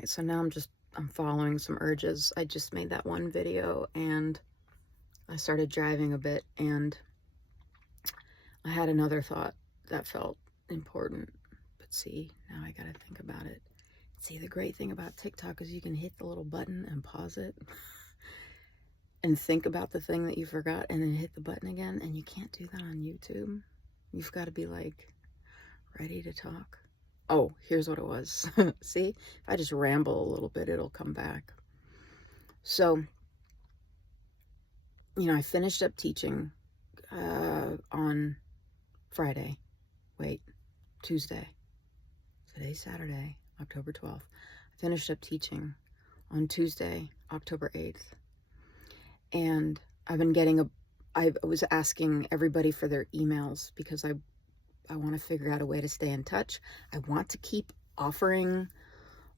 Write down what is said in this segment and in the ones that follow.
right, so now I'm following some urges. I just made that one video and I started driving a bit and I had another thought that felt important. But see, now I gotta think about it. See, the great thing about TikTok is you can hit the little button and pause it and think about the thing that you forgot and then hit the button again, and you can't do that on YouTube. You've got to be like ready to talk. Oh, here's what it was. See, if I just ramble a little bit, it'll come back. So, I finished up teaching on Friday. Wait, Tuesday. Today's Saturday, October 12th. I finished up teaching on Tuesday, October 8th. And I was asking everybody for their emails because I want to figure out a way to stay in touch. I want to keep offering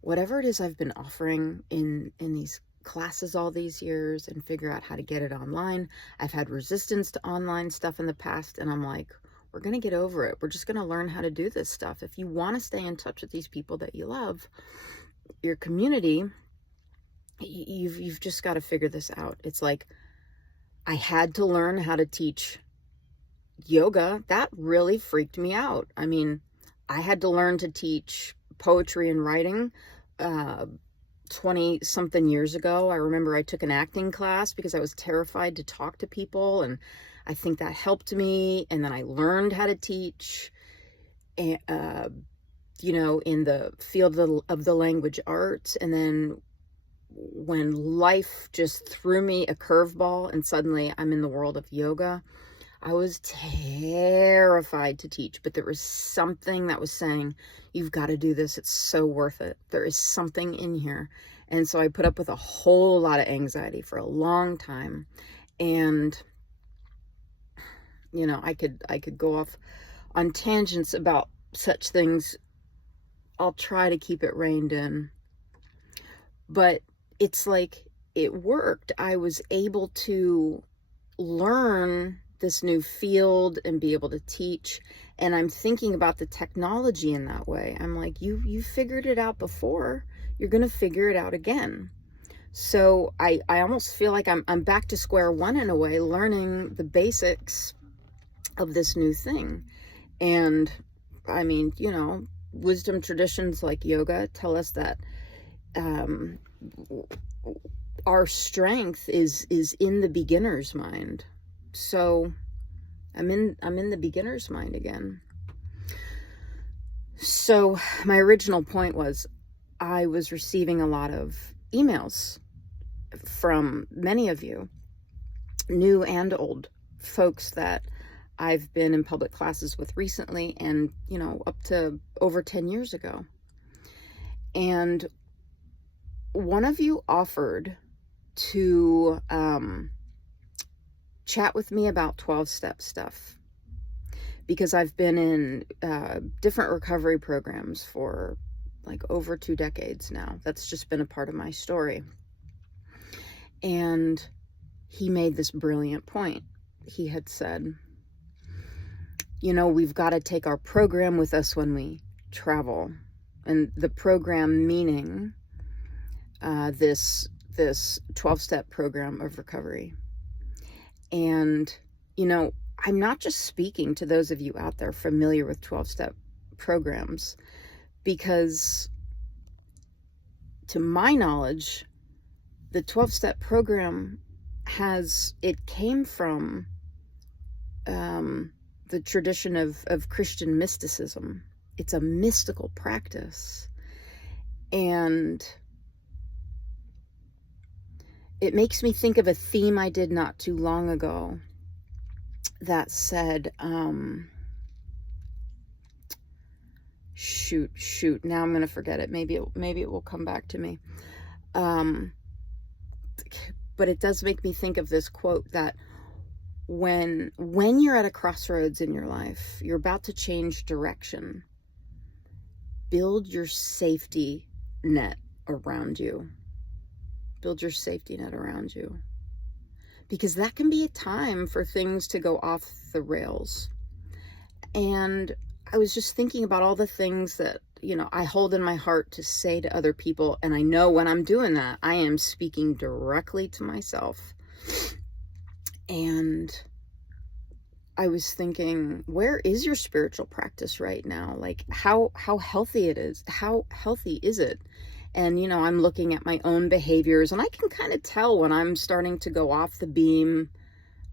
whatever it is I've been offering in these classes all these years and figure out how to get it online. I've had resistance to online stuff in the past, and I'm like, we're going to get over it. We're just going to learn how to do this stuff. If you want to stay in touch with these people that you love, your community, you've just got to figure this out. It's like, I had to learn how to teach yoga. That really freaked me out. I mean, I had to learn to teach poetry and writing 20 something years ago. I remember I took an acting class because I was terrified to talk to people, and I think that helped me. And then I learned how to teach, in the field of the language arts. And then when life just threw me a curveball and suddenly I'm in the world of yoga, I was terrified to teach, but there was something that was saying, you've got to do this. It's so worth it. There is something in here. And so I put up with a whole lot of anxiety for a long time. And, I could go off on tangents about such things. I'll try to keep it reined in. But it's like it worked. I was able to learn this new field and be able to teach. And I'm thinking about the technology in that way. I'm like, you figured it out before. You're going to figure it out again. So I almost feel like I'm back to square one in a way, learning the basics of this new thing. And I mean, wisdom traditions like yoga tell us that our strength is in the beginner's mind. So I'm in the beginner's mind again. So my original point was, I was receiving a lot of emails from many of you, new and old folks that I've been in public classes with recently, and up to over 10 years ago. And one of you offered to chat with me about 12-step stuff, because I've been in different recovery programs for like over 2 decades now. That's just been a part of my story. And he made this brilliant point. He had said, we've got to take our program with us when we travel. And the program meaning this 12-step program of recovery. And, I'm not just speaking to those of you out there familiar with 12-step programs, because to my knowledge, the 12-step program came from the tradition of Christian mysticism. It's a mystical practice. And it makes me think of a theme I did not too long ago that said, shoot, now I'm going to forget it. Maybe it will come back to me. But it does make me think of this quote that when you're at a crossroads in your life, you're about to change direction, build your safety net around you. Build your safety net around you. Because that can be a time for things to go off the rails. And I was just thinking about all the things that, you know, I hold in my heart to say to other people, and I know when I'm doing that, I am speaking directly to myself. And I was thinking, where is your spiritual practice right now? Like, how healthy it is. How healthy is it? And, you know, I'm looking at my own behaviors, and I can kind of tell when I'm starting to go off the beam,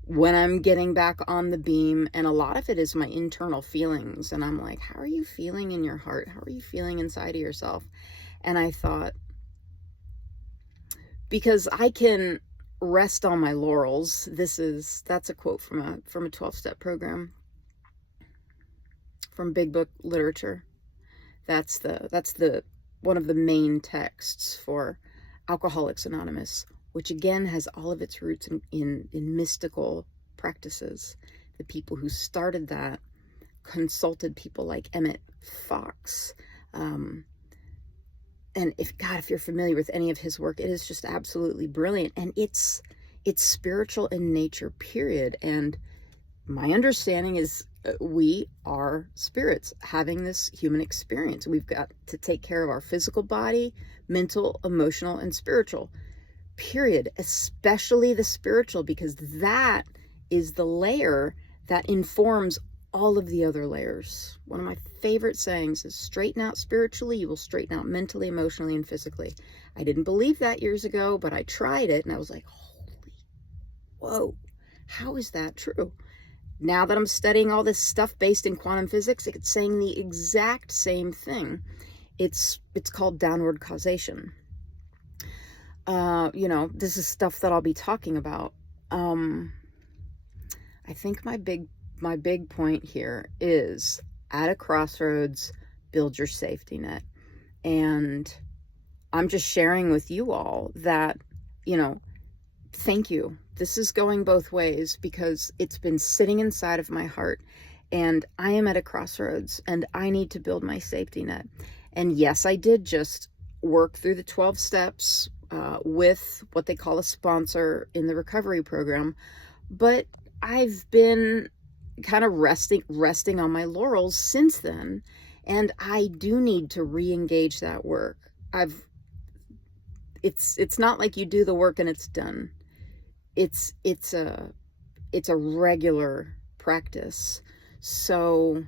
when I'm getting back on the beam. And a lot of it is my internal feelings. And I'm like, how are you feeling in your heart? How are you feeling inside of yourself? And I thought, because I can rest on my laurels. That's a quote from a 12-step program, from Big Book Literature. That's the one of the main texts for Alcoholics Anonymous, which again has all of its roots in mystical practices. The people who started that consulted people like Emmett Fox. And if you're familiar with any of his work, it is just absolutely brilliant. And it's spiritual in nature, period. And my understanding is we are spirits having this human experience. We've got to take care of our physical body, mental, emotional, and spiritual, period. Especially the spiritual, because that is the layer that informs all of the other layers. One of my favorite sayings is, straighten out spiritually, you will straighten out mentally, emotionally, and physically. I didn't believe that years ago, but I tried it and I was like, holy, whoa, how is that true? Now that I'm studying all this stuff based in quantum physics, it's saying the exact same thing. It's called downward causation. You know, this is stuff that I'll be talking about. I think my big point here is, at a crossroads, build your safety net. And I'm just sharing with you all that, you know, thank you. This is going both ways, because it's been sitting inside of my heart, and I am at a crossroads and I need to build my safety net. And yes, I did just work through the 12 steps with what they call a sponsor in the recovery program, but I've been kind of resting on my laurels since then, and I do need to re-engage that work. It's not like you do the work and it's done. It's a regular practice. So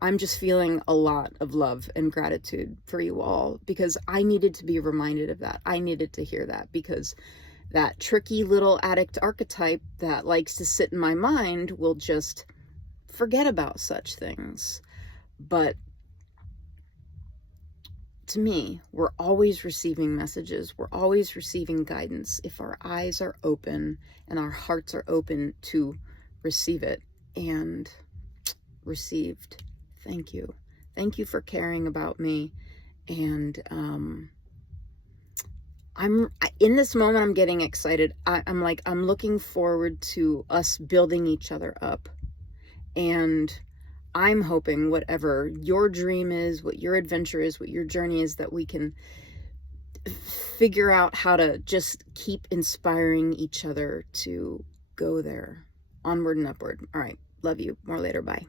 I'm just feeling a lot of love and gratitude for you all, because I needed to be reminded of that. I needed to hear that, because that tricky little addict archetype that likes to sit in my mind will just forget about such things. But to me, we're always receiving messages. We're always receiving guidance if our eyes are open and our hearts are open to receive it. And received. Thank you. Thank you for caring about me. And I'm in this moment, I'm getting excited. I'm looking forward to us building each other up. And I'm hoping whatever your dream is, what your adventure is, what your journey is, that we can figure out how to just keep inspiring each other to go there. Onward and upward. All right. Love you. More later. Bye.